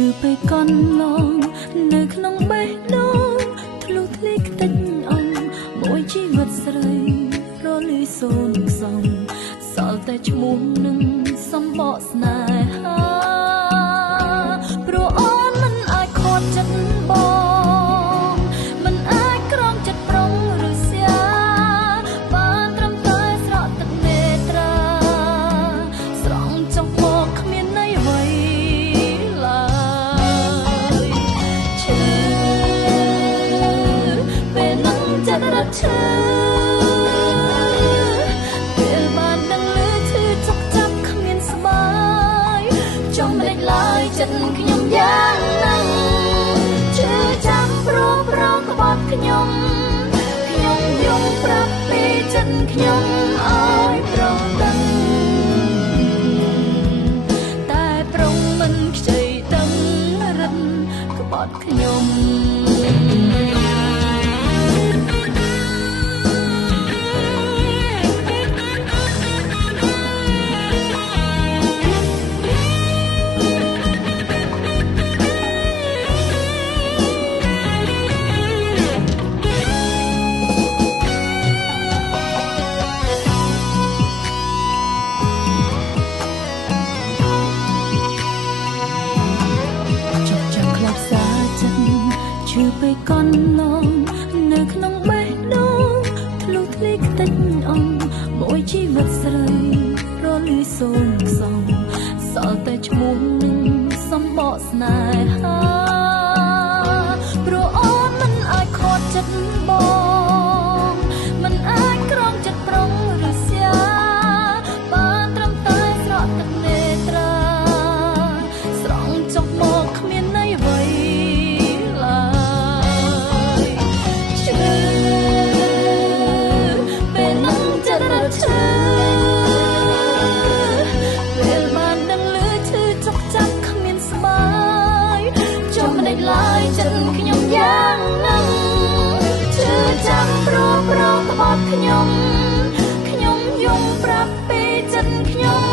ឈឺពេកកន្លងនៅក្នុងបេះដូងធ្លុះធ្លាយខ្ទេចអង្គមួយជីវិតស្រីរលីសូនខ្សងសល់តែឈ្មោះនឹងសំបកស្នេហាព្រោះអូនមិនអាចខត់ចិត្តបងមិនអាចក្រងចិត្តប្រុងឬស្យាបានត្រឹមតែស្រក់ទឹកនេត្រាស្រង់ចុះមកគ្មានន័យអ្វីឡើយឈឺពេលនឹងចិត្តរត់ឈឺពេលបានដឹងឮឈឺចុកចាប់គ្មានស្បាយចង់មិនឡើយចិត្តខ្ញុំយ៉ាងហ្នឹងឈឺចាំព្រោះប្រងក្បត់ខ្ញុំយំប្រាប់ពីចិត្តខ្ញុំឲ្យប្រងដឹងតែប្រងមិនខ្ចីដឹងរិនក្បត់ខ្ញុំឈឺពេកកន្លងនៅក្នុងបេះដូងធ្លុះធ្លាយខ្ទេចអង្គមួយជីវិតស្រីរលីសូនខ្សងសល់តែឈ្មោះនឹងសំបកស្នេហាព្រោះអូនមិនអាចខត់ចិត្តបងមិនអាចក្រងចិត្តប្រុងឬស្យាបានត្រឹមតែស្រក់ទឹកនេត្រាស្រង់ចុះមកគ្មានន័យអ្វីឈឺពេលបានដឹងឮឈឺចុកចាប់គ្មានស្បាយចង់មិនឡើយចិត្តខ្ញុំយ៉ាងហ្នឹងឈឺចាំព្រោះក្បត់ខ្ញុំយំប្រាប់ពីចិត្តខ្ញុំ